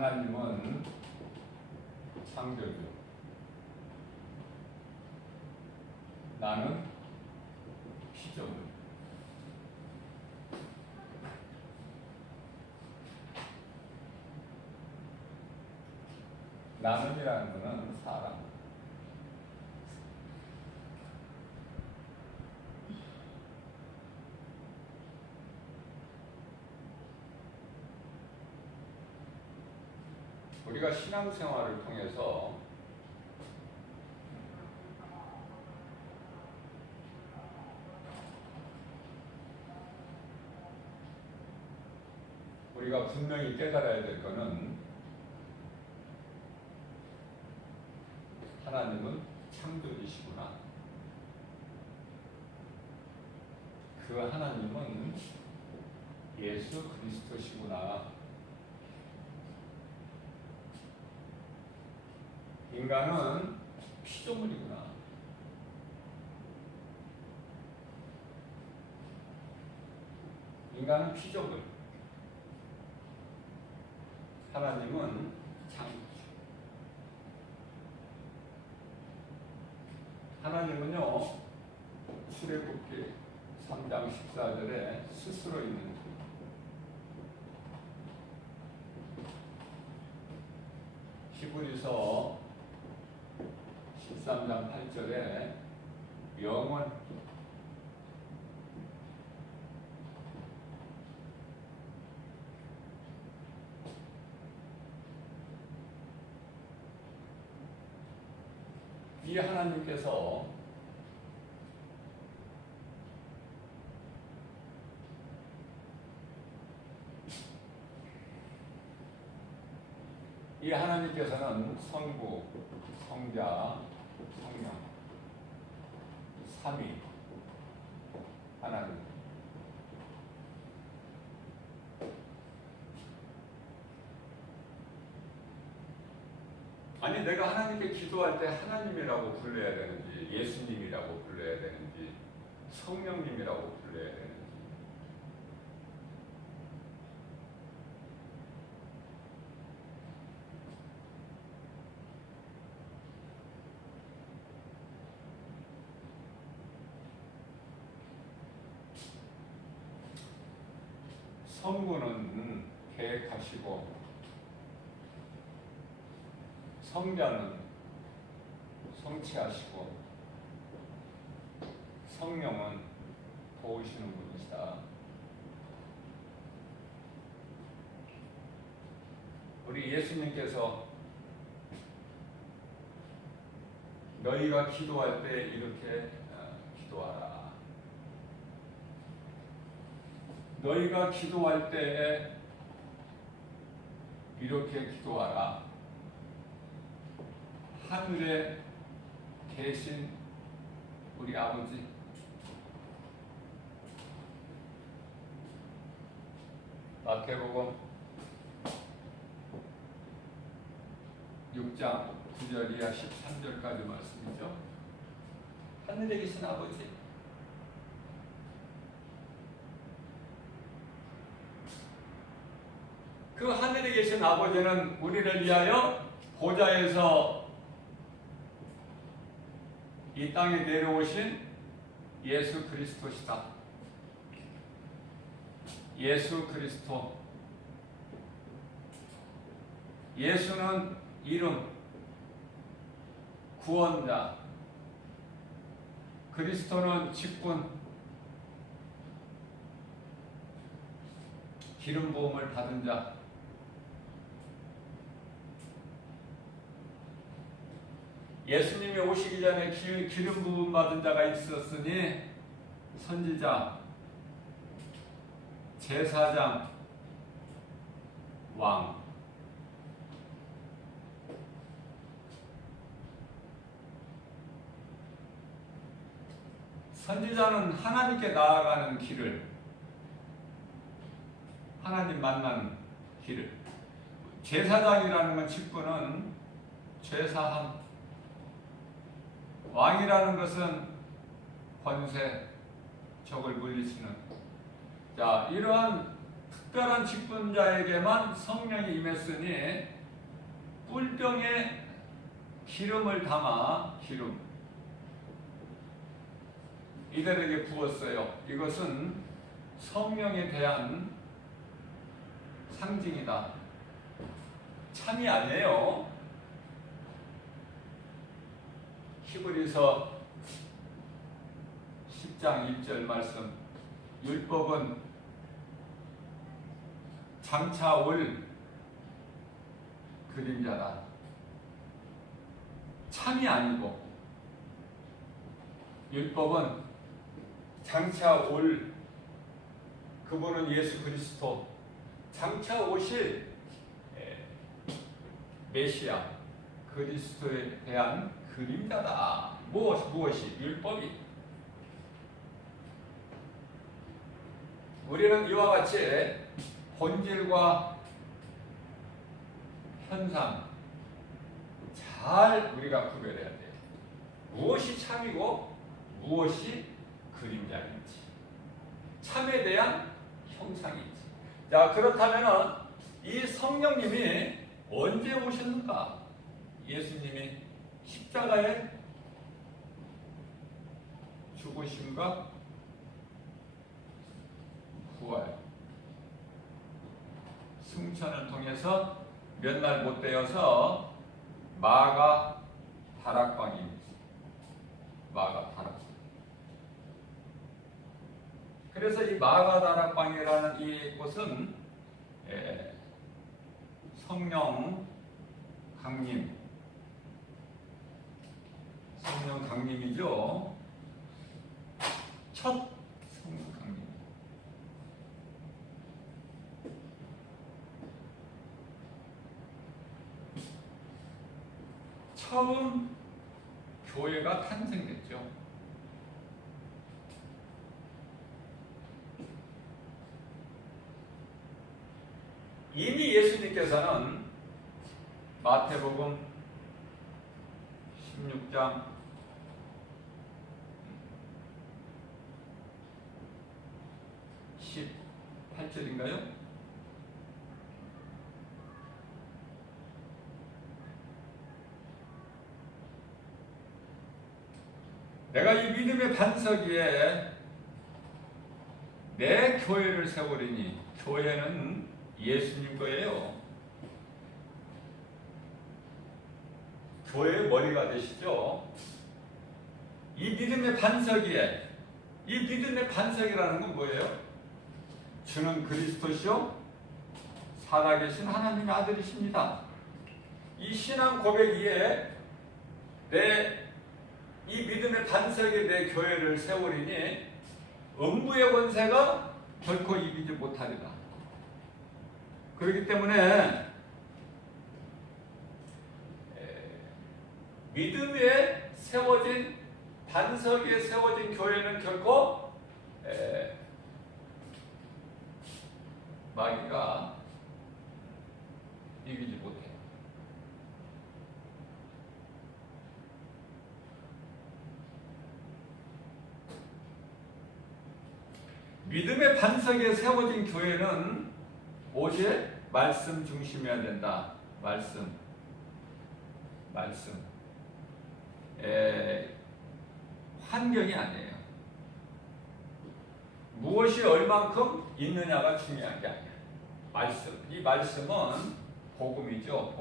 하나님은 창조주, 나는 피조물. 나는이라는 것은 사람. 우리가 신앙생활을 통해서 우리가 분명히 깨달아야 될 것은 하나님은 창조주시구나. 그 하나님은 예수 그리스도시구나. 인간은 피조물이구나. 인간은 피조물. 하나님은 창조주. 하나님은요, 출애굽기 3장 14절에 스스로 있는 분. 히브리서 13장 8절에 영원, 이 하나님께서 이 하나님께서는 성부, 성자, 성령, 삼위 하나님. 아니, 내가 하나님께 기도할 때 하나님이라고 불러야 되는지, 예수님이라고 불러야 되는지, 성령님이라고 불러야 되는지. 성부는 계획하시고, 성자는 성취하시고, 성령은 도우시는 분이시다. 우리 예수님께서 너희가 기도할 때 이렇게 기도하라. 너희가 기도할 때에 이렇게 기도하라. 하늘에 계신 우리 아버지, 마태복음 6장 9절 이하 13절까지 말씀이죠. 하늘에 계신 아버지, 그 하늘에 계신 아버지는 우리를 위하여 보좌에서 이 땅에 내려오신 예수 그리스도시다. 예수 그리스도. 예수는 이름, 구원자. 그리스도는 직분, 기름 부음을 받은 자. 예수님이 오시기 전에 기름 부음 받은 자가 있었으니 선지자, 제사장, 왕. 선지자는 하나님께 나아가는 길을, 하나님 만나는 길을. 제사장이라는 건 직분은 죄사함. 왕이라는 것은 권세, 적을 물리치는. 자, 이러한 특별한 직분자에게만 성령이 임했으니 뿔병에 기름을 담아 이들에게 부었어요. 이것은 성령에 대한 상징이다. 참이 아니에요. 히브리서 10장 1절 말씀. 율법은 장차 올 그림자다. 참이 아니고 율법은 장차 올 그분은 예수 그리스도 장차 오실 메시아 그리스도에 대한 그림자다. 무엇이? 율법이. 우리는 이와 같이 본질과 현상 잘 우리가 구별해야 돼요. 무엇이 참이고 무엇이 그림자인지, 참에 대한 형상인지. 자, 그렇다면 이 성령님이 언제 오셨는가? 예수님이 십자가에 죽으심과 부활, 승천을 통해서 몇 날 못 되어서 마가 다락방입니다. 마가 다락방. 그래서 이 마가 다락방이라는 이 곳은 성령 강림이죠. 첫 성령 강림. 처음 교회가 탄생됐죠. 이미 예수님께서는 마태복음 16장 18절인가요? 내가 이 믿음의 반석 위에 내 교회를 세우리니, 교회는 예수님 거예요. 교회의 머리가 되시죠. 이 믿음의 반석 위에, 이 믿음의 반석이라는 건 뭐예요? 주는 그리스도시요 살아계신 하나님의 아들이십니다. 이 신앙 고백 위에 이 믿음의 반석에 내 교회를 세우리니 음부의 권세가 결코 이기지 못하리라. 그렇기 때문에 믿음에 세워진 반석 위에 세워진 교회는 결코 마귀가 이기지 못해요. 믿음의 반석에 세워진 교회는 오직 말씀 중심이어야 된다. 말씀. 환경이 아니에요. 무엇이 얼만큼 있느냐가 중요한 게 아니에요. 말씀. 이 말씀은 복음이죠.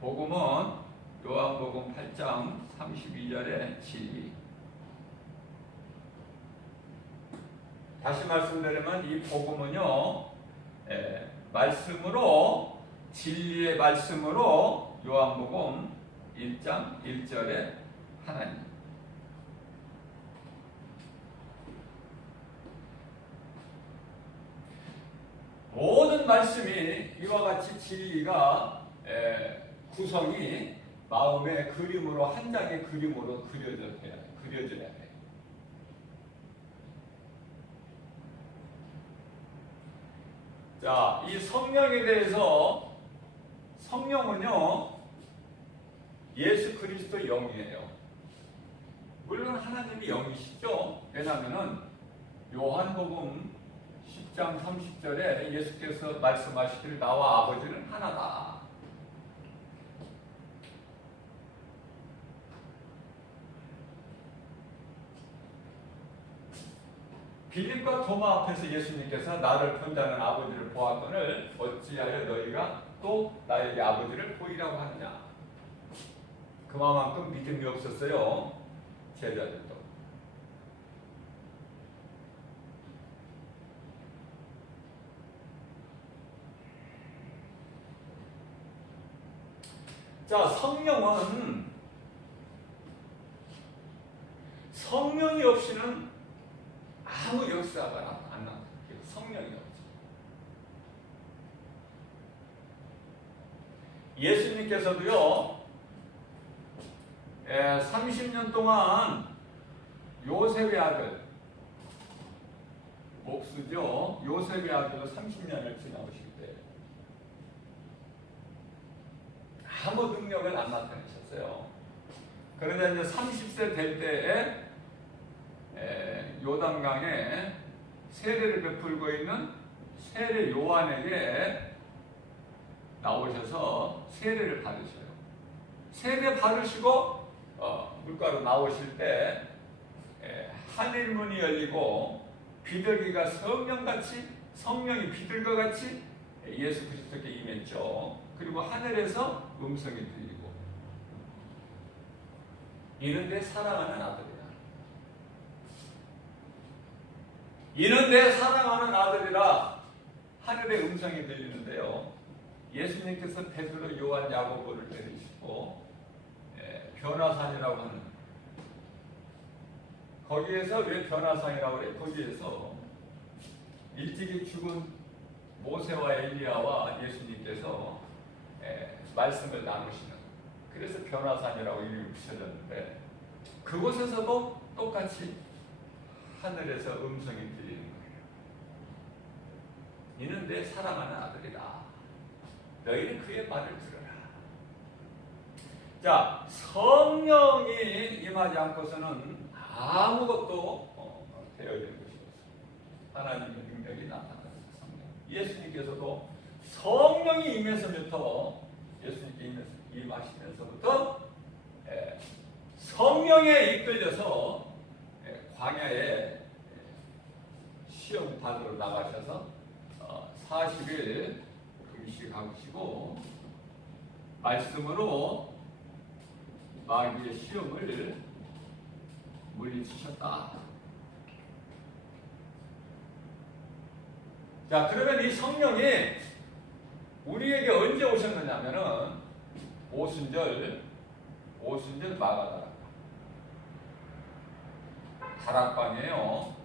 복음은 요한복음 8장 32절의 진리. 다시 말씀드리면 이 복음은요, 말씀으로, 진리의 말씀으로 요한복음 1장 1절에 하나님. 모든 말씀이 이와 같이 진리가 구성이 마음의 그림으로, 한 장의 그림으로 그려져야 해요. 자, 이 성령에 대해서, 성령은요 예수 그리스도 영이에요. 물론 하나님이 영이시죠. 왜냐하면 요한복음 10장 30절에 예수께서 말씀하시기를 나와 아버지는 하나다. 빌립과 도마 앞에서 예수님께서 나를 본다는 아버지를 보았거늘 어찌하여 너희가 또 나에게 아버지를 보이라고 하느냐. 그만큼 믿음이 없었어요. 제자들도. 자, 성령이 없이는 아무 역사가 안 나와요. 성령이 없죠. 예수님께서도요, 30년 동안 요셉의 아들, 목수죠. 요셉의 아들로 30년을 지나오실 때 아무 능력을 안 나타내셨어요. 그러자 이제 30세 될 때에 요단강에 세례를 베풀고 있는 세례 요한에게 나오셔서 세례를 받으셔요. 세례 받으시고 물가로 나오실 때 하늘문이 열리고 비둘기가 성령이 비둘기와 같이 예수 그리스도께 임했죠. 그리고 하늘에서 음성이 들리고 이는 내 사랑하는 아들이라. 이는 내 사랑하는 아들이라 하늘의 음성이 들리는데요. 예수님께서 베드로, 요한, 야고보를 데리시고 변화산이라고 하는 거기에서 왜 변화산이라고 그래? 거기에서 일찍이 죽은 모세와 엘리야와 예수님께서 말씀을 나누시는, 그래서 변화산이라고 이름이 붙여졌는데 그곳에서도 똑같이 하늘에서 음성이 들리는 거예요. 이는 내 사랑하는 아들이다. 너희는 그의 말을 들어라. 자, 성령이 임하지 않고서는 아무것도 되어지는 것이 없습니다. 하나님의 능력이 나타나는 성령. 예수님께서도 성령이 임해서부터, 예수님께 임하시면서부터 성령에 이끌려서 광야에 시험 받으러 나가셔서 40일 금식하시고 말씀으로 마귀의 시험을 물리치셨다. 자, 그러면 이 성령이 우리에게 언제 오셨느냐면은 오순절 마가다락 다락방이에요.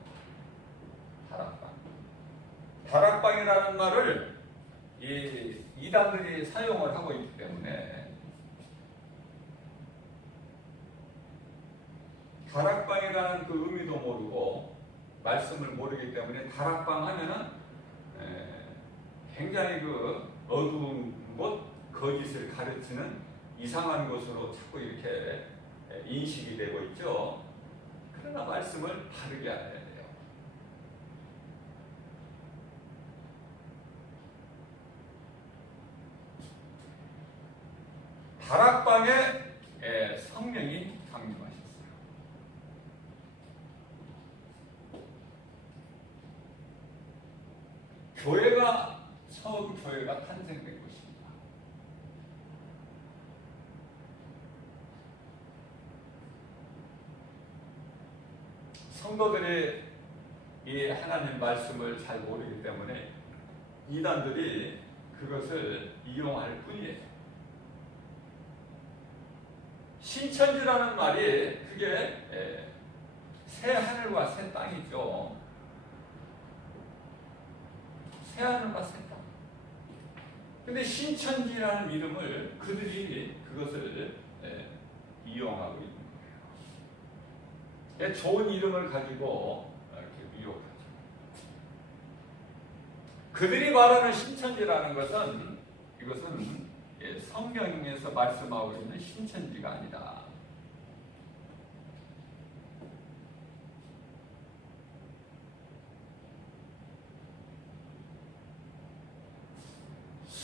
다락방이라는 말을 이단들이 사용을 하고 있기 때문에 다락방이라는 그 의미도 모르고 말씀을 모르기 때문에 다락방 하면은 굉장히 그 어두운 곳, 거짓을 가르치는 이상한 곳으로 자꾸 이렇게 인식이 되고 있죠. 그러나 말씀을 바르게 알아야 돼요. 다락방에 성령이 강림하셨어요. 처음 교회가 탄생된 것입니다. 성도들이 이 하나님 말씀을 잘 모르기 때문에 이단들이 그것을 이용할 뿐이에요. 신천지라는 말이 그게 새 하늘과 새 땅이죠. 새 하늘과 새 땅. 근데 신천지라는 이름을 그들이 그것을 이용하고 있는 거예요. 좋은 이름을 가지고 이렇게 미혹하죠. 그들이 말하는 신천지라는 것은 이것은 성경에서 말씀하고 있는 신천지가 아니다.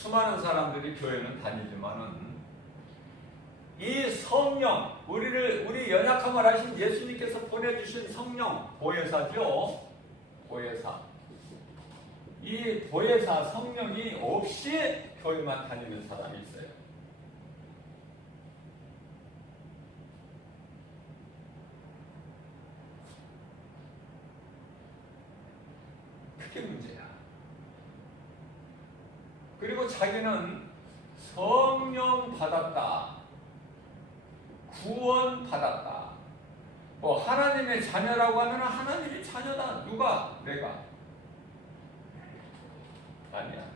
수많은 사람들이 교회는 다니지만은 이 성령, 우리 연약함을 하신 예수님께서 보내주신 성령, 보혜사죠. 보혜사. 이 보혜사 성령이 없이 교회만 다니는 사람이 있어요. 그게 문제야. 그리고 자기는 성령 받았다. 구원 받았다. 뭐 하나님의 자녀라고 하면 하나님의 자녀다. 누가? 내가. 아니야.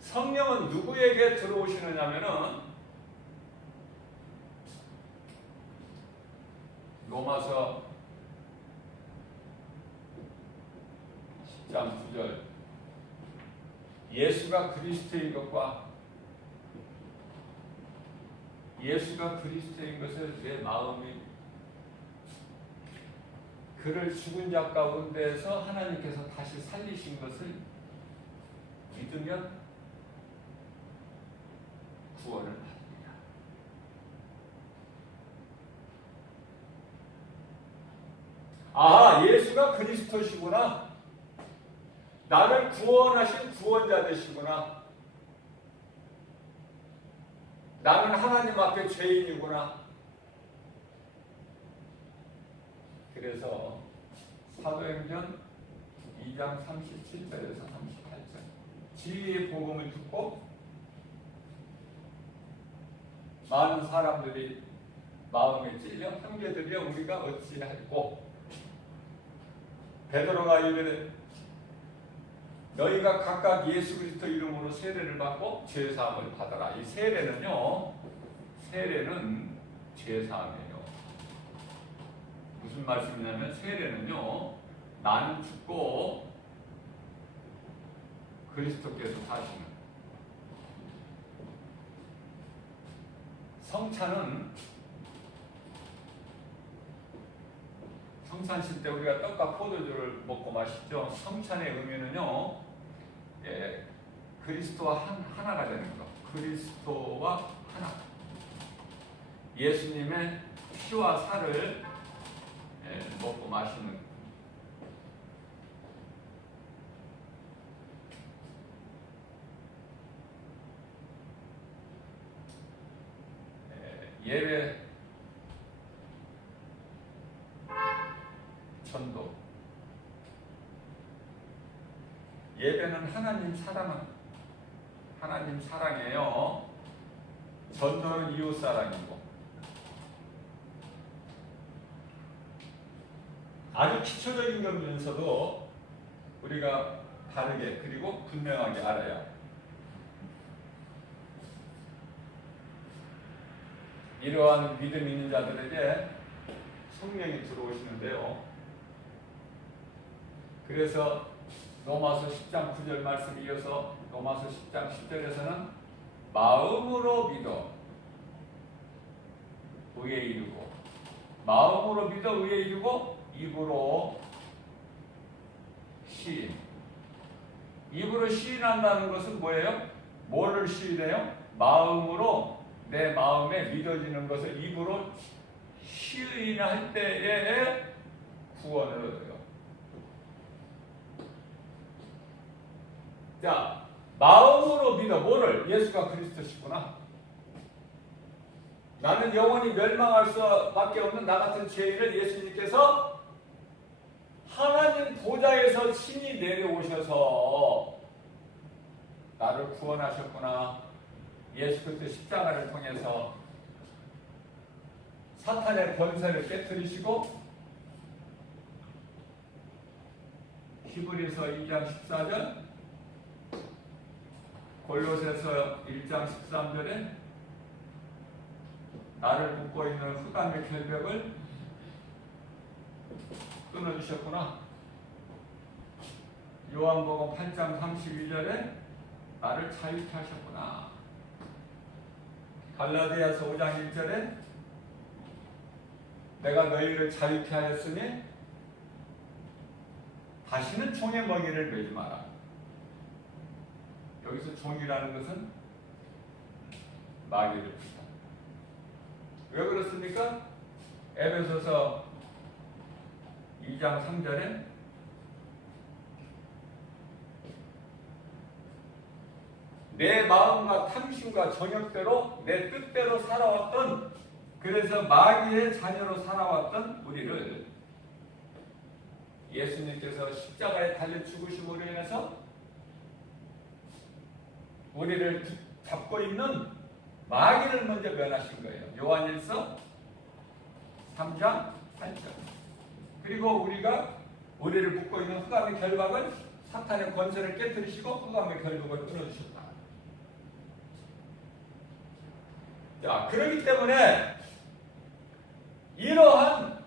성령은 누구에게 들어오시느냐면은 로마서 10장 9절 예수가 그리스도인 것과 예수가 그리스도인 것을 내 마음이 그를 죽은 자 가운데에서 하나님께서 다시 살리신 것을 믿으면 구원을 받습니다. 아, 예수가 그리스도시구나. 나를 구원하신 구원자 되시구나. 나는 하나님 앞에 죄인이구나. 그래서 사도행전 2장 37절에서 38절 진리의 복음을 듣고 많은 사람들이 마음에 찔려 형제들이여 우리가 어찌할꼬 베드로가 이르되 너희가 각각 예수 그리스도 이름으로 세례를 받고 죄사함을 받아라. 이 세례는요, 세례는 죄사함이에요. 무슨 말씀이냐면 세례는요, 나는 죽고 그리스도께서 사시는. 성찬은 성찬식 때 우리가 떡과 포도주를 먹고 마시죠. 성찬의 의미는요, 그리스도와 하나가 되는 것. 그리스도와 하나. 예수님의 피와 살을 먹고 마시는. 예배 전도. 예배는 하나님 사랑이에요. 전도는 이웃 사랑이고. 아주 기초적인 거면서도 우리가 바르게 그리고 분명하게 알아야 이러한 믿음 있는 자들에게 성령이 들어오시는데요. 그래서 로마서 10장 9절 말씀 이어서 로마서 10장 10절에서는 마음으로 믿어 의에 이르고 마음으로 믿어 의에 이르고 입으로 시인. 입으로 시인한다는 것은 뭐예요? 뭐를 시인해요? 마음으로 내 마음에 믿어지는 것을 입으로 시인할 때에 구원을 얻어요. 자, 마음으로 믿어. 뭐를? 예수가 그리스도시구나. 나는 영원히 멸망할 수밖에 없는 나 같은 죄인을 예수님께서 하나님 보좌에서 신이 내려오셔서 나를 구원하셨구나. 예수 그리스도 십자가를 통해서 사탄의 권세를 깨뜨리시고 히브리서 2장 14절 골로새서 1장 13절에 나를 묶고 있는 흑암의 결벽을 끊어주셨구나. 요한복음 8장 32절에 나를 자유케 하셨구나. 갈라디아서 5장 1절에 내가 너희를 자유케 하였으니 다시는 종의 멍에를 매지 마라. 여기서 종이라는 것은 마귀를 뜻합니다. 왜 그렇습니까? 에베소서 2장 3절에 내 마음과 탐심과 정욕대로 내 뜻대로 살아왔던, 그래서 마귀의 자녀로 살아왔던 우리를 예수님께서 십자가에 달려 죽으심으로 인해서 우리를 잡고 있는 마귀를 먼저 면하신 거예요. 요한일서 3장 8절. 그리고 우리를 묶고 있는 흑암의 결박을, 사탄의 권세를 깨뜨리시고 흑암의 결박을 끊어주셨다. 자, 그렇기 때문에 이러한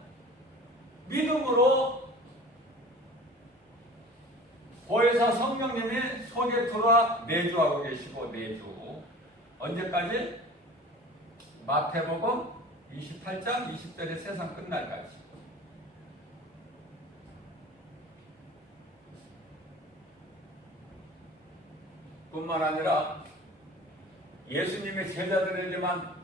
믿음으로 보혜사 성령님이 속에 들어와 내주하고 계시고, 내주 언제까지? 마태복음 28장 20절에 세상 끝날까지. 뿐만 아니라 예수님의 제자들에게만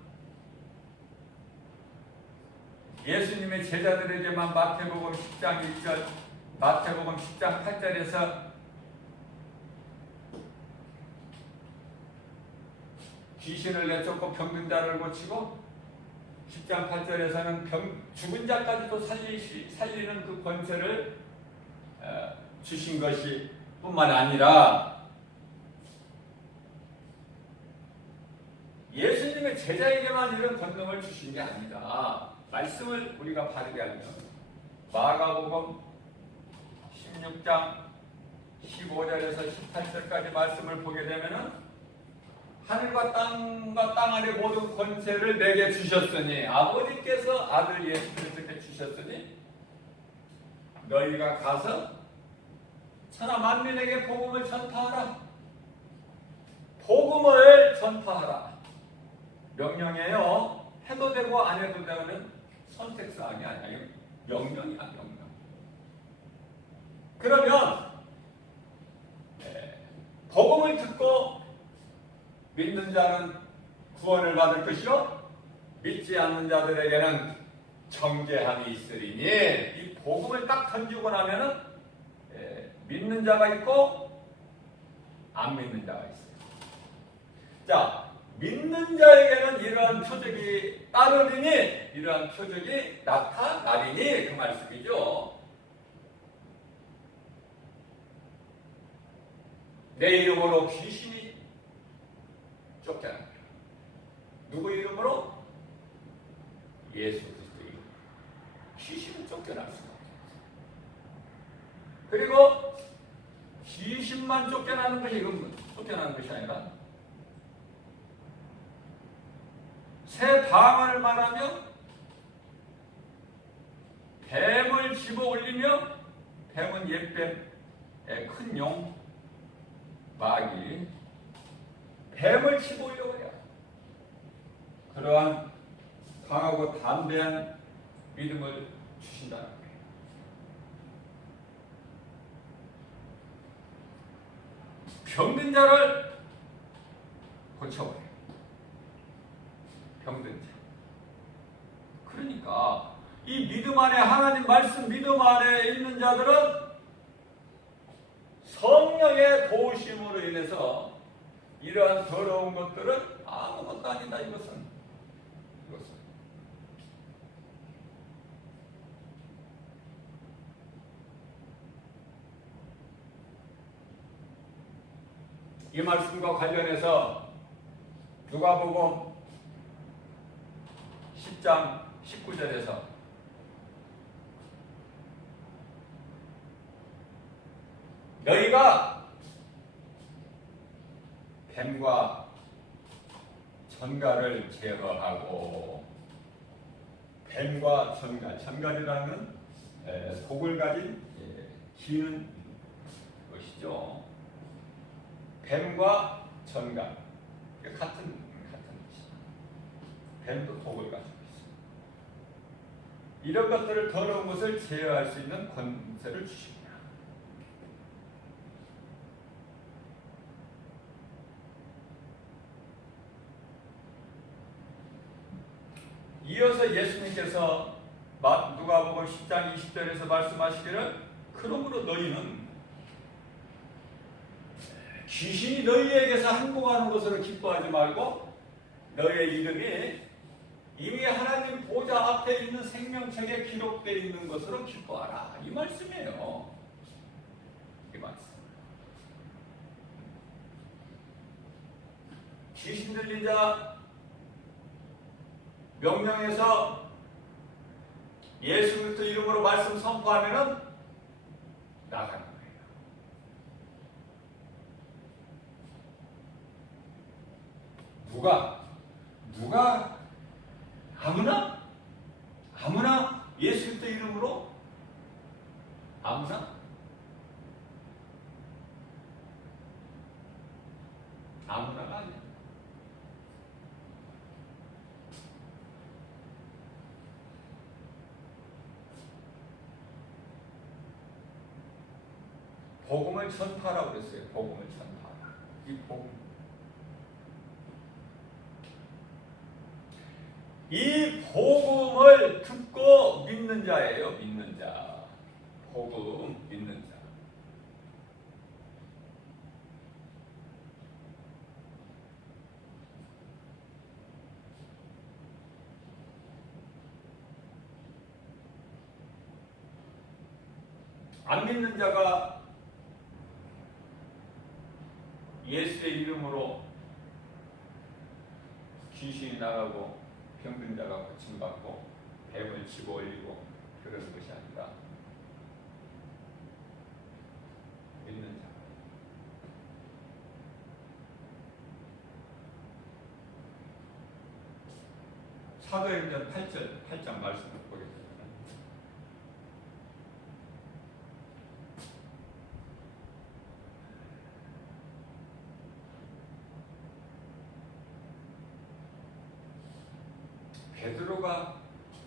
마태복음 10장 1절, 마태복음 10장 8절에서 귀신을 내쫓고 병든 자를 고치고, 10장 8절에서는 죽은 자까지도 살리는 그 권세를 주신 것이 뿐만 아니라 예수님의 제자에게만 이런 권능을 주신 게 아니다. 말씀을 우리가 바르게 하면 마가복음 16장 15절에서 18절까지 말씀을 보게 되면은 하늘과 땅 안에 모든 권세를 내게 주셨으니, 아버지께서 아들 예수 그리스도께 주셨으니 너희가 가서 천하 만민에게 복음을 전파하라. 복음을 전파하라. 명령이에요. 해도 되고 안 해도 되는 선택사항이 아니에요. 명령이야, 명령. 그러면 복음을 듣고 믿는 자는 구원을 받을 것이요 믿지 않는 자들에게는 정죄함이 있으리니, 이 복음을 딱 던지고 나면은 믿는 자가 있고 안 믿는 자가 있어요. 자, 믿는 자에게는 이러한 표적이 따르리니, 이러한 표적이 나타나리니, 그 말씀이죠. 내 이름으로 귀신이 쫓겨납니다. 누구 이름으로? 예수 그리스도 이름. 귀신은 쫓겨날 수가 없어요. 그리고 귀신만 쫓겨나는 것이, 이건 쫓겨나는 것이 아니라 새 방언을 말하며 뱀을 집어 올리며, 뱀은 옛뱀, 큰 용, 마귀, 뱀을 집어 올려고 해요. 그러한 강하고 담대한 믿음을 주신다는 거예요. 병든 자를 고쳐버려요. 병든 자. 그러니까 이 믿음 안에, 하나님 말씀 믿음 안에 있는 자들은 성령의 도우심으로 인해서 이러한 더러운 것들은 아무것도 아니다. 이것은 이 말씀과 관련해서 누가복음 10장 19절에서 너희가 뱀과 전갈을 제거하고, 뱀과 전갈이라는 독을 가진 기는 것이죠. 뱀과 전갈 같은 것이죠. 뱀도 독을 가지고 있습니다. 이런 것들을, 더러운 것을 제어할 수 있는 권세를 주십니다. 이어서 예수님께서 누가복음 10장 20절에서 말씀하시기를 그러므로 너희는 귀신이 너희에게서 항복하는 것으로 기뻐하지 말고 너희의 이름이 이미 하나님 보좌 앞에 있는 생명책에 기록되어 있는 것으로 기뻐하라. 이 말씀이에요. 이 말씀. 귀신 들린 자 명령해서 예수 그리스도 이름으로 말씀 선포하면은 나가는 거예요. 누가 아무나 예수 그리스도 이름으로 아무나가 아니야. 복음을 전파하라고 그랬어요. 복음을 전파하라. 이 복음을 듣고 믿는 자예요. 믿는 자. 복음 믿는 자. 안 믿는 자가 예수의 이름으로 귀신이 나가고 병든 자가 고침받고 뱀을 집어 올리고 그러는 것이 아니라 믿는 자. 사도행전 8장 말씀을 보겠습니다. 베드로가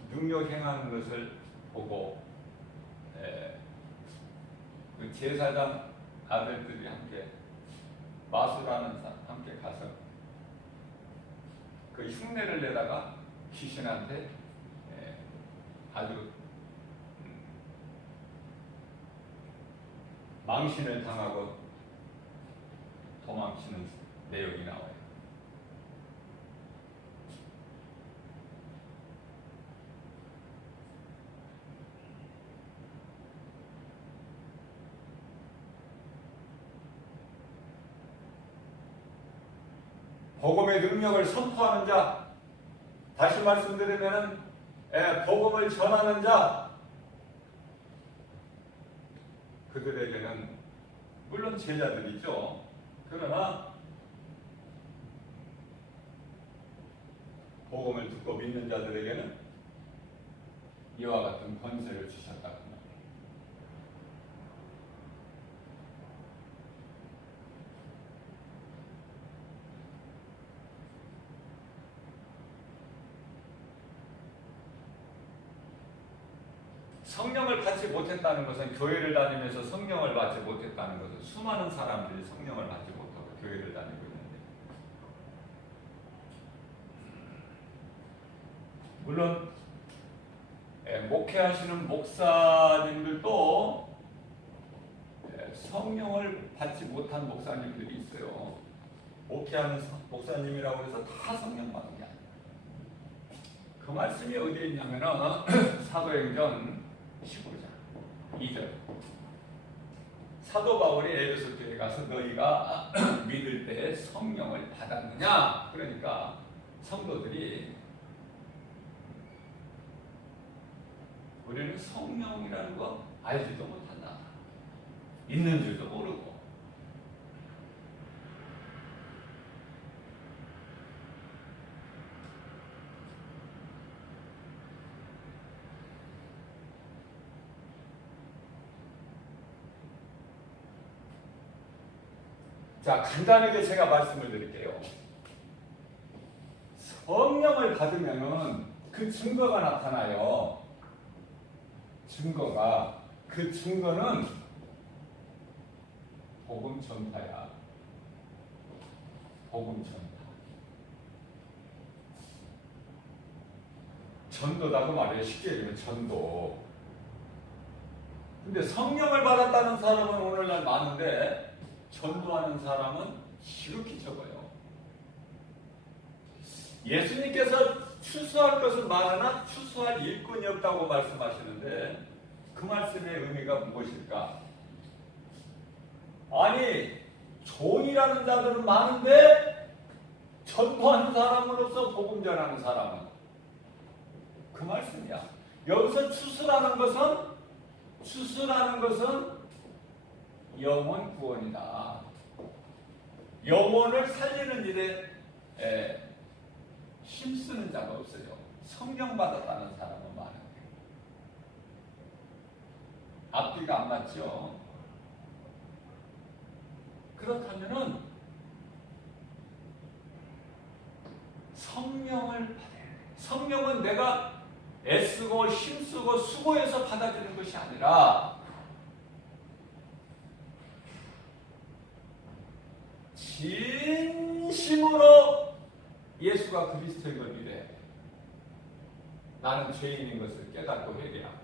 능력 행하는 것을 보고 그 제사장 아들들이 함께 마술하는 사람 함께 가서 그 흉내를 내다가 귀신한테 아주 망신을 당하고 도망치는 내용이 나와요. 복음의 능력을 선포하는 자, 다시 말씀드리면 복음을 전하는 자, 그들에게는 물론 제자들이죠. 그러나 복음을 듣고 믿는 자들에게는 이와 같은 권세를 주셨다고 합니다. 성령을 받지 못했다는 것은 교회를 다니면서 성령을 받지 못했다는 것은 수많은 사람들이 성령을 받지 못하고 교회를 다니고 있는데, 물론 목회하시는 목사님들도 성령을 받지 못한 목사님들이 있어요. 목회하는 목사님이라고 해서 다 성령 받은 게 아니에요. 그 말씀이 어디에 있냐면 사도행전 15장 2절. 사도 바울이 에베소 교회에 가서 너희가 믿을 때 성령을 받았느냐? 그러니까 성도들이 우리는 성령이라는 거 알지도 못한다. 있는 줄도 모르고. 자, 간단하게 제가 말씀을 드릴게요. 성령을 받으면은 그 증거가 나타나요. 그 증거는 복음 전파야. 복음 전파. 전도다 그 말이에요. 쉽게 얘기하면 전도. 근데 성령을 받았다는 사람은 오늘날 많은데 전도하는 사람은 지극히 적어요. 예수님께서 추수할 것은 많으나 추수할 일꾼이 없다고 말씀하시는데 그 말씀의 의미가 무엇일까? 아니, 종이라는 자들은 많은데 전도하는 사람으로서 복음 전하는 사람은 그 말씀이야. 여기서 추수라는 것은 영혼 구원이다. 영혼을 살리는 일에 힘쓰는 자가 없어요. 성령 받았다는 사람은 많은데 앞뒤가 안 맞죠. 그렇다면은 성령을 받아야 돼. 성령은 내가 애쓰고 힘쓰고 수고해서 받아들이는 것이 아니라 진심으로 예수가 그리스도인 걸 믿어야 돼. 나는 죄인인 것을 깨닫고 회개하고.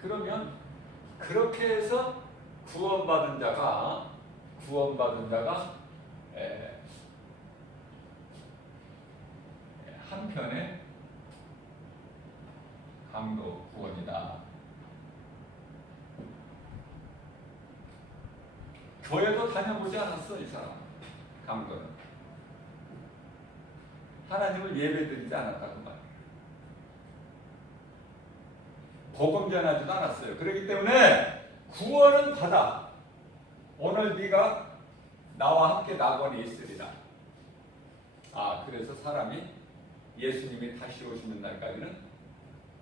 그러면 그렇게 해서 구원받은 자가 한편의 강도 구원이다. 교회도 다녀보지 않았어, 이 사람. 강도는. 하나님을 예배드리지 않았다고 말이에요. 복음 전하지도 않았어요. 그렇기 때문에 구원은 받아. 오늘 네가 나와 함께 낙원에 있으리라. 그래서 사람이 예수님이 다시 오시는 날까지는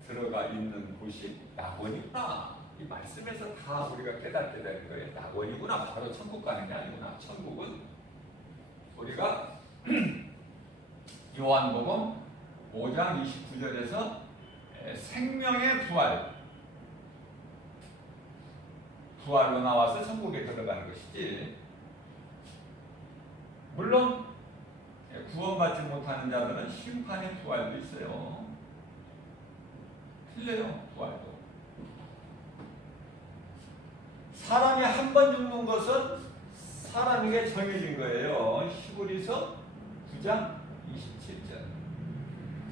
들어가 있는 곳이 낙원이구나. 이 말씀에서 다 우리가 깨닫게 되는 거예요. 낙원이구나. 바로 천국 가는 게 아니구나. 천국은 우리가 요한복음 5장 29절에서 생명의 부활로 나와서 천국에 들어가는 것이지. 물론 구원받지 못하는 자들은 심판의 부활도 있어요. 틀려요, 부활도. 사람이 한 번 죽는 것은 사람에게 정해진 거예요. 히브리서 9장 27절.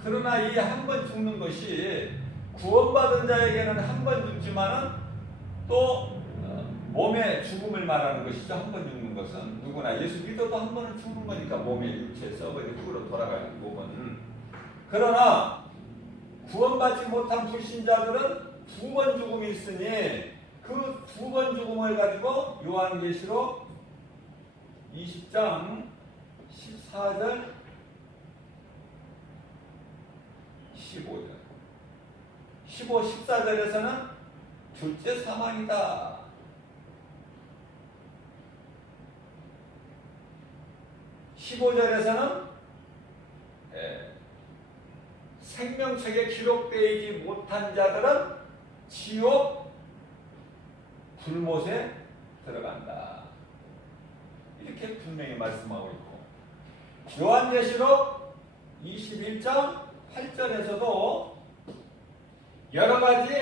그러나 이 한 번 죽는 것이 구원받은 자에게는 한 번 죽지만은 또 몸의 죽음을 말하는 것이죠. 한 번 죽는 것은 누구나 예수 믿어도 한 번은 죽는 거니까 몸의 육체에서 흙으로 돌아가는 몸은. 그러나 구원받지 못한 불신자들은 두 번 죽음이 있으니 그 두 번 죽음을 가지고 요한계시록 20장 14절 15절 14절에서는 둘째 사망이다. 15절에서는 생명책에 기록되지 못한 자들은 지옥 불못에 들어간다. 이렇게 분명히 말씀하고 있고, 요한계시록 21장 8절에서도 여러 가지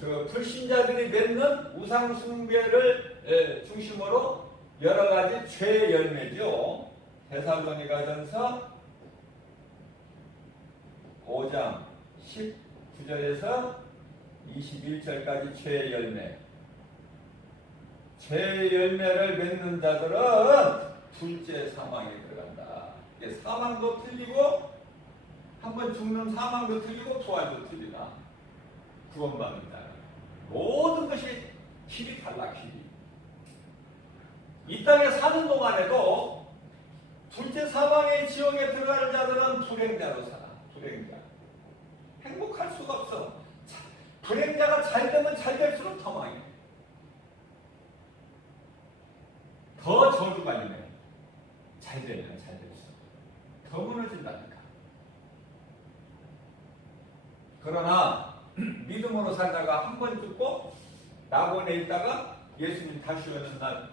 그 불신자들이 맺는 우상 숭배를 중심으로 여러 가지 죄의 열매죠. 데살로니가전서 5장 19절에서 21절까지 죄의 열매. 죄의 열매를 맺는 자들은 둘째 사망에 들어간다. 사망도 틀리고 한 번 죽는 사망도 틀리고 부활도 틀리다. 구원받는 자. 모든 것이 길이 달라, 길이. 이 땅에 사는 동안에도 둘째 사망의 지옥에 들어가는 자들은 불행자로 살아. 불행자. 행복할 수가 없어. 불행자가 잘 되면 잘 될수록 더 망해. 더 저주가 있네. 잘 되면 잘 될수록 더 무너진다니까. 그러나 믿음으로 살다가 한 번 죽고 낙원에 있다가 예수님 다시 오는 날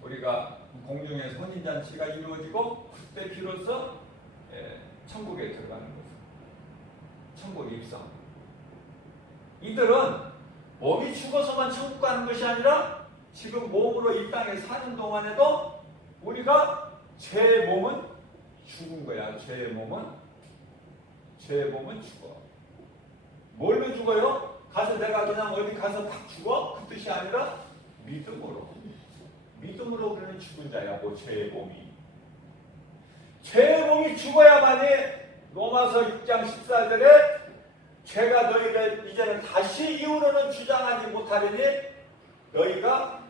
우리가 공중의 혼인잔치가 이루어지고 그때 비로소 천국에 들어가는 거죠. 천국에 입성. 이들은 몸이 죽어서만 천국 가는 것이 아니라 지금 몸으로 이 땅에 사는 동안에도 우리가 죄의 몸은 죽은 거야. 죄의 몸은 죽어. 뭘로 죽어요? 가서 내가 그냥 어디 가서 딱 죽어? 그 뜻이 아니라 믿음으로 우리는 죽은 자야고, 죄의 몸이. 죄의 몸이 죽어야만이 로마서 6장 14절에 죄가 너희를 이제는 다시 이후로는 주장하지 못하리니 너희가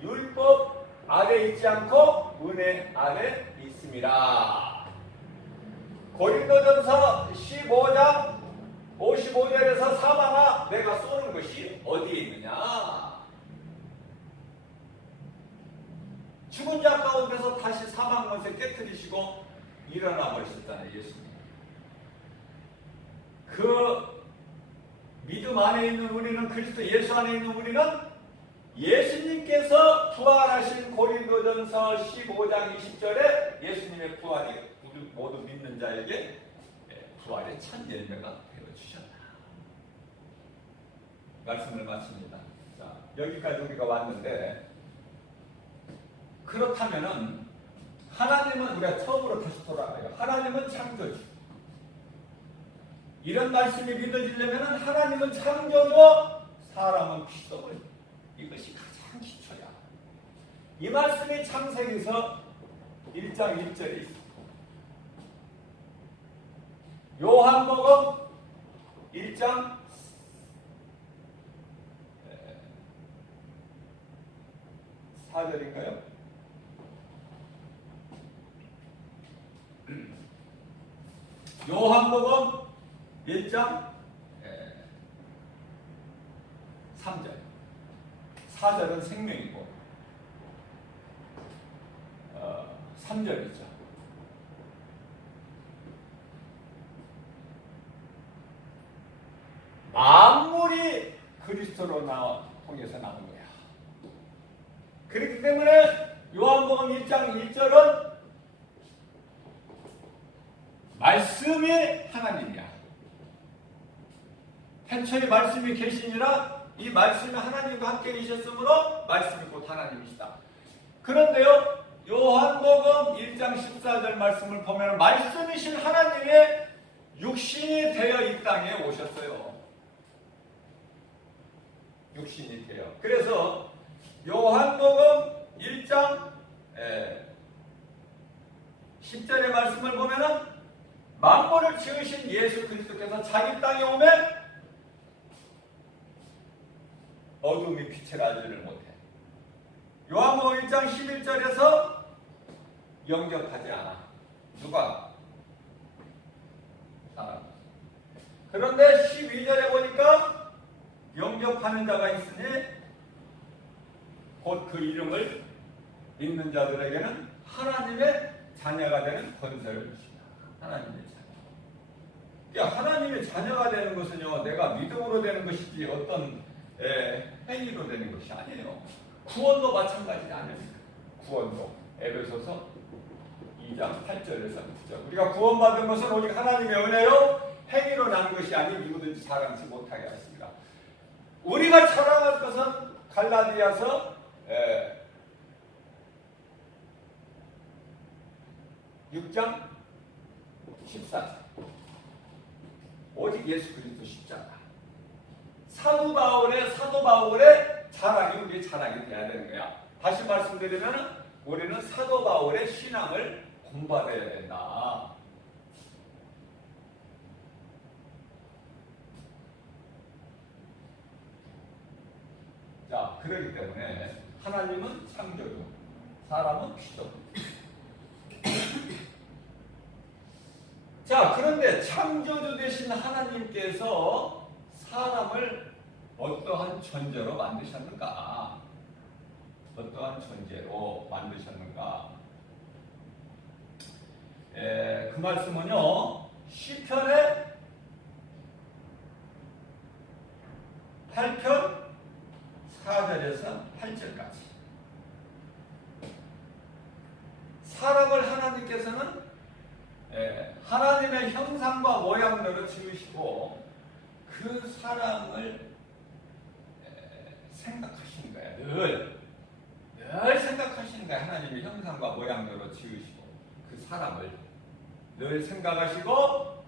율법 아래 있지 않고 은혜 아래 있습니다. 고린도전서 15장 55절에서 사망아 내가 쏘는 것이 어디에 있느냐? 죽은 자 가운데서 다시 사망권세 깨뜨리시고 일어나 버리셨잖아요, 예수님. 그 믿음 안에 있는 우리는, 그리스도 예수 안에 있는 우리는 예수님께서 부활하신 고린도전서 15장 20절에 예수님의 부활이 우리 모두 믿는 자에게 부활의 첫 열매가 되어주셨다. 말씀을 마칩니다. 자, 여기까지 우리가 왔는데, 그렇다면은 하나님은, 우리가 처음으로 다시 돌아가요. 하나님은 창조주. 이런 말씀이 믿어지려면 하나님은 창조주, 사람은 피조물. 이것이 가장 기초야. 이 말씀이 창세기서 1장 1절에 있습니다. 요한복음 1장 4절인가요? 요한복음 1장 3절. 4절은 생명이고 3절이죠. 만물이 그리스도로 통해서 나온 거야. 그렇기 때문에 요한복음 1장 1절은 말씀이 하나님이야. 태초에 말씀이 계시니라 이 말씀이 하나님과 함께 계셨으므로 말씀이 곧 하나님이시다. 그런데요, 요한복음 1장 14절 말씀을 보면 말씀이신 하나님의 육신이 되어 이 땅에 오셨어요. 육신이 되어. 그래서 요한복음 1장 10절의 말씀을 보면은 만물을 지으신 예수 그리스도께서 자기 땅에 오면 어둠이 빛을 알지를 못해. 요한복음 1장 11절에서 영접하지 않아. 누가? 사람. 그런데 12절에 보니까 영접하는 자가 있으니 곧 그 이름을 읽는 자들에게는 하나님의 자녀가 되는 권세를 주시다. 하나님의 자녀. 그러니까 하나님의 자녀가 되는 것은요, 내가 믿음으로 되는 것이지 어떤 행위로 되는 것이 아니에요. 구원도 마찬가지 아닙니까? 구원도 에베소서 2장 8절에서 9절. 우리가 구원받은 것은 오직 하나님의 은혜요 행위로 나는 것이 아니 누구든지 자랑치 못하게 하십니다. 우리가 자랑할 것은 갈라디아서 6장 14절. 오직 예수 그리스도 십자가. 사도 바울의 자랑이 우리의 자랑이 돼야 되는 거야. 다시 말씀드리면 우리는 사도 바울의 신앙을 공부해야 된다. 자, 그렇기 때문에 하나님은 창조주, 사람은 피조물. 자, 그런데 창조주 되신 하나님께서 사람을 어떠한 존재로 만드셨는가? 어떠한 존재로 만드셨는가? 그 말씀은요, 시편의 8편 4절에서 8절까지. 사람을 하나님께서는 하나님의 형상과 모양대로 지으시고 그 사람을 생각하시는 거야. 늘 생각하시는 거야. 하나님의 형상과 모양대로 지으시고 그 사람을 늘 생각하시고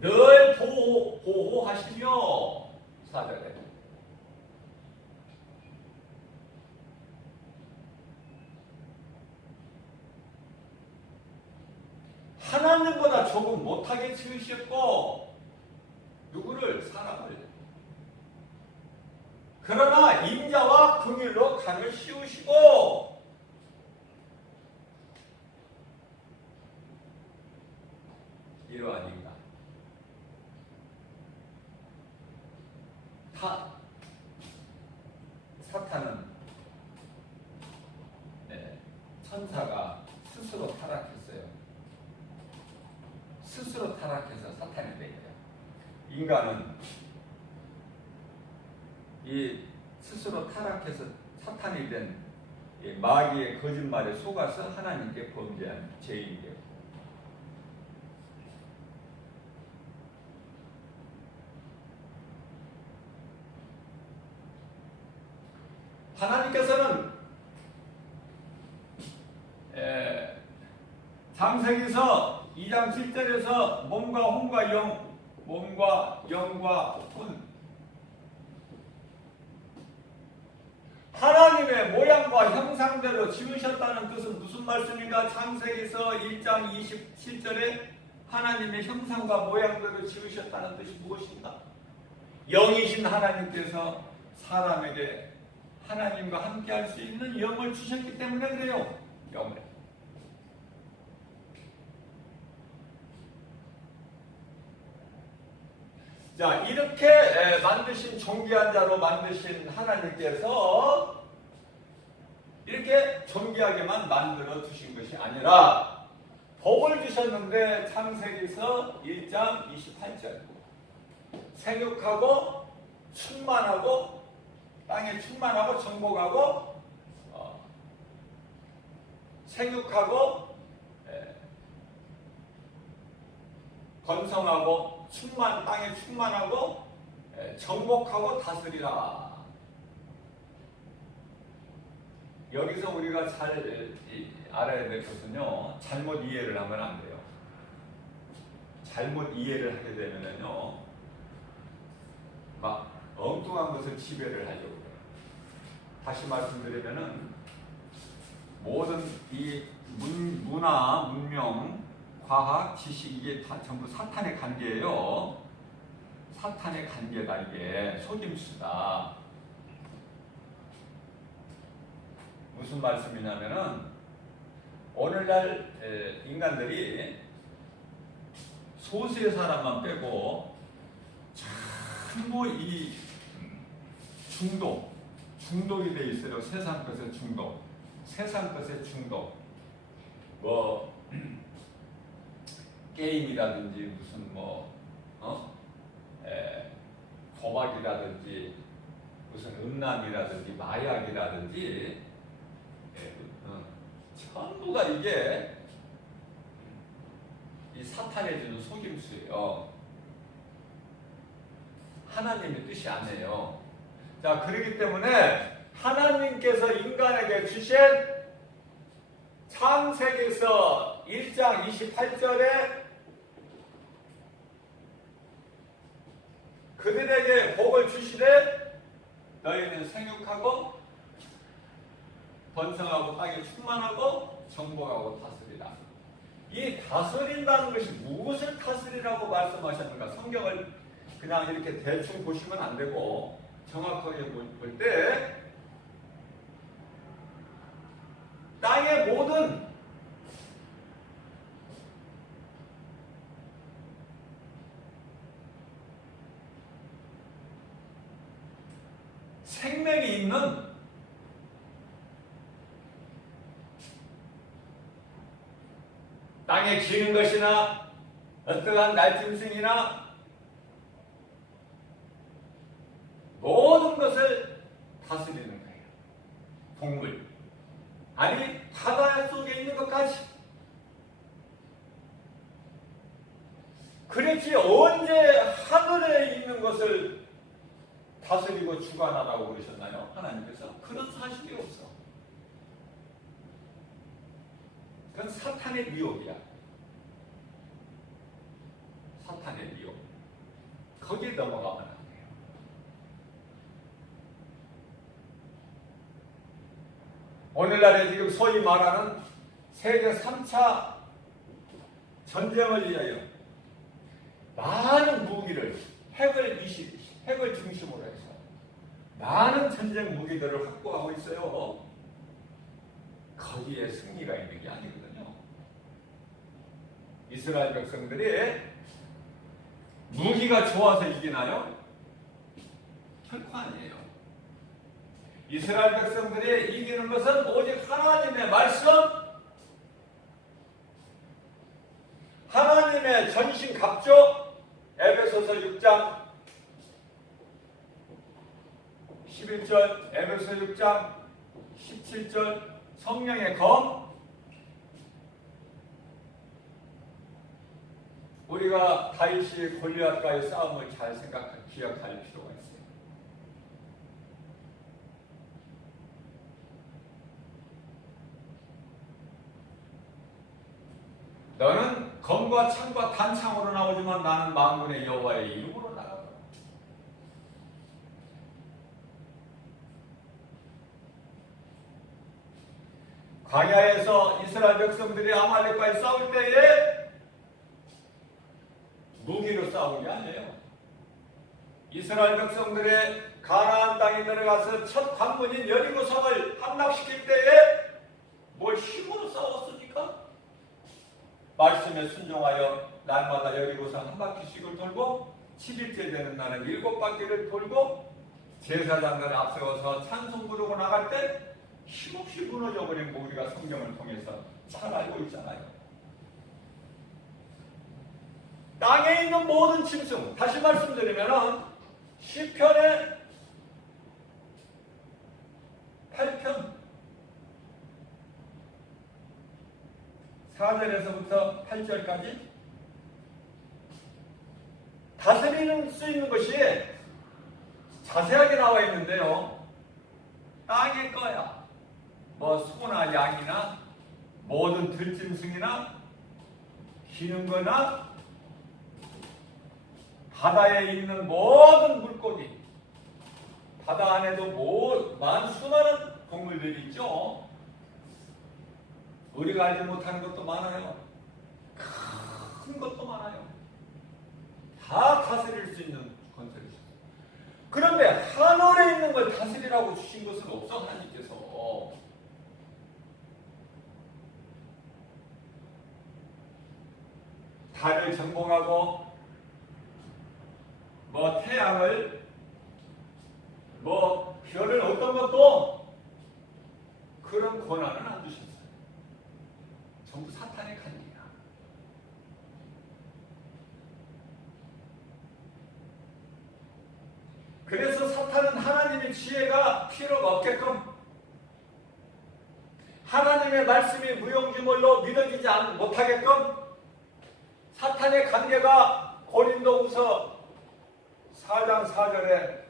늘 보호하시며 4절에 하나님보다 조금 못하게 지으셨고 누구를? 사람을. 그러나 인자와 긍휼로 간을 씌우시고 이러한 인간 사탄은 천사가 스스로 타락했어요. 스스로 타락해서 사탄이 된 거예요. 인간은 이 스스로 타락해서 사탄이 된 마귀의 거짓말에 속아서 하나님께 범죄한 죄인이에요. 하나님께서는 창세기서 2장 7절에서 몸과 혼과 영, 몸과 영과 혼 하나님의 모양과 형상대로 지으셨다는 뜻은 무슨 말씀인가? 창세기서 1장 27절에 하나님의 형상과 모양대로 지으셨다는 뜻이 무엇인가? 영이신 하나님께서 사람에게 하나님과 함께 할 수 있는 영을 주셨기 때문에 그래요. 영을. 자, 이렇게 만드신 존귀한 자로 만드신 하나님께서 이렇게 존귀하게만 만들어 두신 것이 아니라 복을 주셨는데 창세기서 1장 28절 생육하고 충만하고 땅에 충만하고 정복하고 생육하고 건성하고 땅에 충만하고 정복하고 다스리라. 여기서 우리가 잘 알아야 될 것은요, 잘못 이해를 하면 안 돼요. 잘못 이해를 하게 되면요, 막 엉뚱한 것을 지배를 하려고 해요. 다시 말씀드리면은 모든 이 문화, 문명, 과학, 지식 이게 다 전부 사탄의 관계예요. 사탄의 관계다. 이게 속임수다. 무슨 말씀이냐면은 오늘날 인간들이 소수의 사람만 빼고 전부 이 중독이 돼 있어요. 세상 것의 중독. 세상 것의 중독. 뭐 게임이라든지 무슨 도박이라든지 무슨 음란이라든지 마약이라든지 전부가 이게 이 사탄의 주는 속임수예요. 하나님의 뜻이 아니에요. 자, 그렇기 때문에 하나님께서 인간에게 주신 창세기서 1장 28절에 그들에게 복을 주시되 너희는 생육하고 번성하고 땅에 충만하고 정복하고 다스리라. 이 다스린다는 것이 무엇을 다스리라고 말씀하셨는가? 성경을 그냥 이렇게 대충 보시면 안 되고 정확하게 볼 때 땅의 모든 생명이 있는 땅에 기는 것이나 어떠한 날짐승이나 모든 것을 다스리는 거예요. 동물, 아니 바다 속에 있는 것까지. 그렇지 언제 하늘에 있는 것을 다스리고 주관하라고 그러셨나요? 하나님께서. 그런 사실이 없어. 그건 사탄의 미혹이야. 사탄의 미혹. 거기에 넘어가면 안 돼요. 오늘날에 지금 소위 말하는 세계 3차 전쟁을 위하여 많은 무기를 핵을 중심으로 해서 많은 전쟁 무기들을 확보하고 있어요. 거기에 승리가 있는 게 아니거든요. 이스라엘 백성들이 무기가 좋아서 이기나요? 결코 아니에요. 이스라엘 백성들이 이기는 것은 오직 하나님의 말씀, 하나님의 전신갑주, 에베소서 6장 11절, 에베소 6장 17절, 성령의 검. 우리가 다윗이 골리앗과의 싸움을 잘 기억할 필요가 있어요. 너는 검과 창과 단창으로 나오지만 나는 만군의 여호와의 이름으로 나가라. 광야에서 이스라엘 백성들이 아말렉과의 싸울 때에 무기로 싸운 게 아니에요. 이스라엘 백성들의 가나안 땅에 들어가서 첫 관문인 여리고성을 함락시킬 때에 뭘 힘으로 싸웠습니까? 말씀에 순종하여 날마다 여리고성 한 바퀴씩을 돌고 7일째 되는 날은 7바퀴를 돌고 제사장들을 앞세워서 찬송 부르고 나갈 때 힘없이 무너져버린 거 우리가 성경을 통해서 잘 알고 있잖아요. 땅에 있는 모든 짐승, 다시 말씀드리면 시편의 8편 4절에서부터 8절까지 다스리는 수 있는 것이 자세하게 나와 있는데요. 땅의 거야. 뭐 소나 양이나 모든 들짐승이나 기는 거나 바다에 있는 모든 물고기, 바다 안에도 수많은 동물들이 있죠. 우리가 알지 못하는 것도 많아요. 큰 것도 많아요. 다 다스릴 수 있는 건설이죠. 그런데 하늘에 있는 걸 다스리라고 주신 것은 없어. 하나님께서 달을 정복하고 태양을 별을 어떤 것도 그런 권한은 안 주셨어요. 전부 사탄의 간이야. 그래서 사탄은 하나님의 지혜가 필요가 없게끔, 하나님의 말씀이 무용지물로 믿어지지 못하게끔 사탄의 관계가 고린도후서 4장 4절에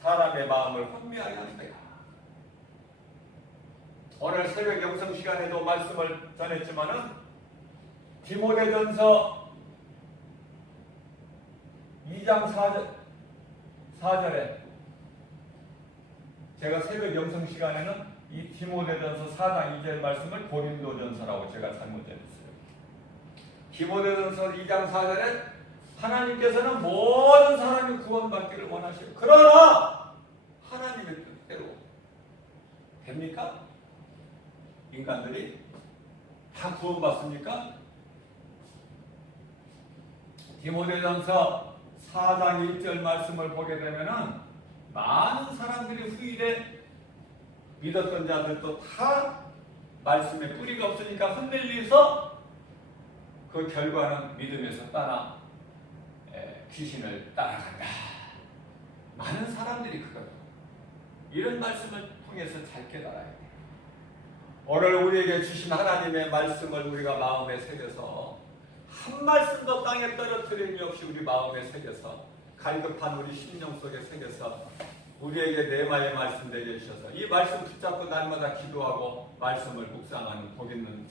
사람의 마음을 혼미하게 하는 거야. 오늘 새벽 영성 시간에도 말씀을 전했지만은 디모데전서 2장 4절에 제가 새벽 영성 시간에는 이 디모데전서 4장 2절 말씀을 고린도전서라고 제가 잘못 전했어요. 디모데전서 2장 4절에 하나님께서는 모든 사람이 구원받기를 원하셔요. 그러나 하나님의 뜻대로 됩니까? 인간들이 다 구원받습니까? 디모데전서 4장 1절 말씀을 보게 되면은 많은 사람들이 후일에 믿었던 자들도 다 말씀에 뿌리가 없으니까 흔들려서 그 결과는 믿음에서 떠나 귀신을 따라간다. 많은 사람들이 그거예요. 이런 말씀을 통해서 잘 깨달아야 돼요. 오늘 우리에게 주신 하나님의 말씀을 우리가 마음에 새겨서 한 말씀도 땅에 떨어뜨림이 없이 우리 마음에 새겨서 갈급한 우리 심령 속에 새겨서 우리에게 내마의 말씀 되게 해주셔서 이 말씀 붙잡고 날마다 기도하고 말씀을 묵상하는 복 있는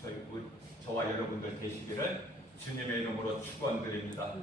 저와 여러분들 되시기를 주님의 이름으로 축원드립니다.